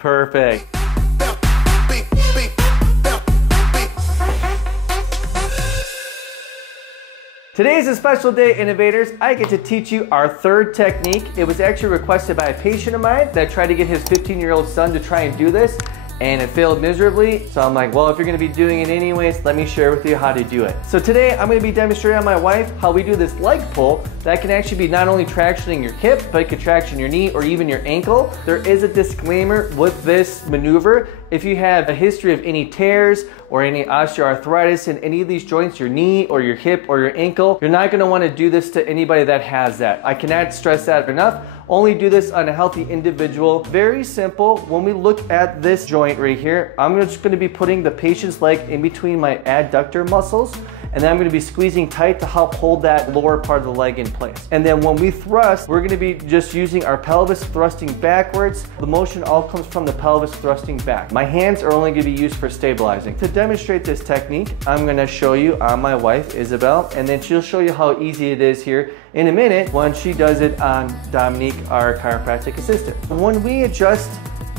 Perfect. Today is a special day, innovators. I get to teach you our third technique. It was actually requested by a patient of mine that tried to get his 15-year-old son to try and do this, and it failed miserably. So I'm like, well, if you're gonna be doing it anyways, let me share with you how to do it. So today I'm gonna be demonstrating on my wife how we do this leg pull that can actually be not only tractioning your hip, but it can traction your knee or even your ankle. There is a disclaimer with this maneuver. If you have a history of any tears or any osteoarthritis in any of these joints, your knee or your hip or your ankle, you're not gonna wanna do this to anybody that has that. I cannot stress that enough. Only do this on a healthy individual. Very simple. When we look at this joint right here, I'm just gonna be putting the patient's leg in between my adductor muscles, and then I'm gonna be squeezing tight to help hold that lower part of the leg in place. And then when we thrust, we're gonna be just using our pelvis thrusting backwards. The motion all comes from the pelvis thrusting back. My hands are only gonna be used for stabilizing. To demonstrate this technique, I'm gonna show you on my wife, Isabel, and then she'll show you how easy it is here in a minute when she does it on Dominique, our chiropractic assistant. When we adjust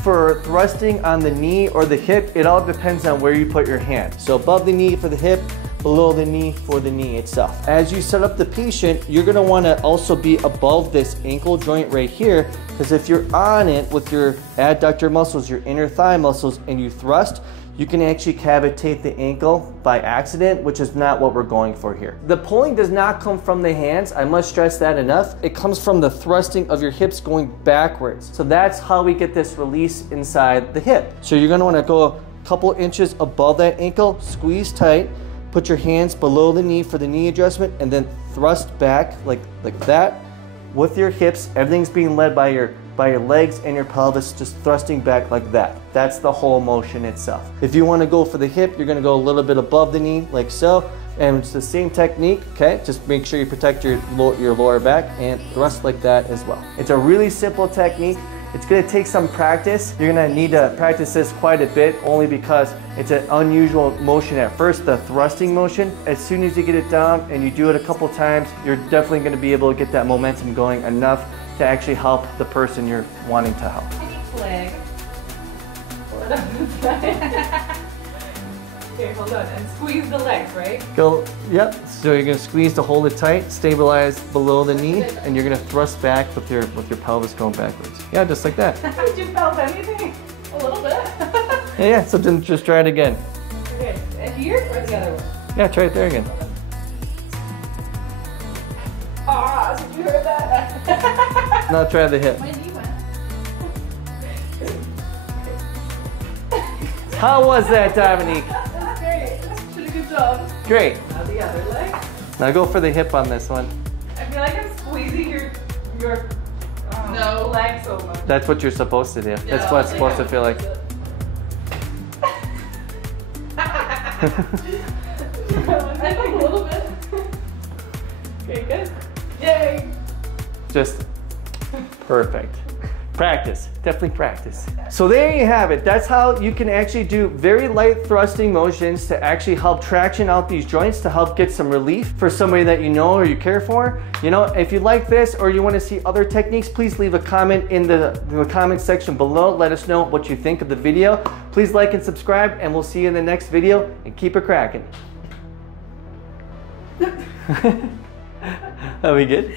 for thrusting on the knee or the hip, it all depends on where you put your hand. So above the knee for the hip, below the knee for the knee itself. As you set up the patient, you're gonna wanna also be above this ankle joint right here, because if you're on it with your adductor muscles, your inner thigh muscles, and you thrust, you can actually cavitate the ankle by accident, which is not what we're going for here. The pulling does not come from the hands. I must stress that enough. It comes from the thrusting of your hips going backwards. So that's how we get this release inside the hip. So you're gonna wanna go a couple inches above that ankle, squeeze tight, put your hands below the knee for the knee adjustment, and then thrust back like that with your hips. Everything's being led by your legs and your pelvis, just thrusting back like that. That's the whole motion itself. If you want to go for the hip, you're going to go a little bit above the knee like so, and it's the same technique. Okay, just make sure you protect your lower back and thrust like that as well. It's a really simple technique. It's going to take some practice. You're going to need to practice this quite a bit, only because it's an unusual motion at first, the thrusting motion. As soon as you get it down and you do it a couple times, you're definitely going to be able to get that momentum going enough to actually help the person you're wanting to help. Leg. Pull it up inside. Okay, hold on, and squeeze the legs, right? Go, yep. So you're gonna squeeze to hold it tight, stabilize below the knee, and you're gonna thrust back with your pelvis going backwards. Yeah, just like that. Did you felt anything? A little bit? Yeah, so then just try it again. Okay, and here or the other one? Yeah, try it there again. Ah, did you hear that? Now try the hip. My knee went. How was that, Dominique? That's great. Did a good job. Great. Now the other leg. Now go for the hip on this one. I feel like I'm squeezing your leg so much. That's what you're supposed to do. Yeah, That's what it's supposed to feel like. I think a little bit. Okay, good. Yay! Just perfect. Practice, definitely practice. So there you have it. That's how you can actually do very light thrusting motions to actually help traction out these joints, to help get some relief for somebody that you know or you care for. You know, if you like this or you want to see other techniques, please leave a comment in the comment section below. Let us know what you think of the video. Please like and subscribe, and we'll see you in the next video, and keep it cracking. Are we good?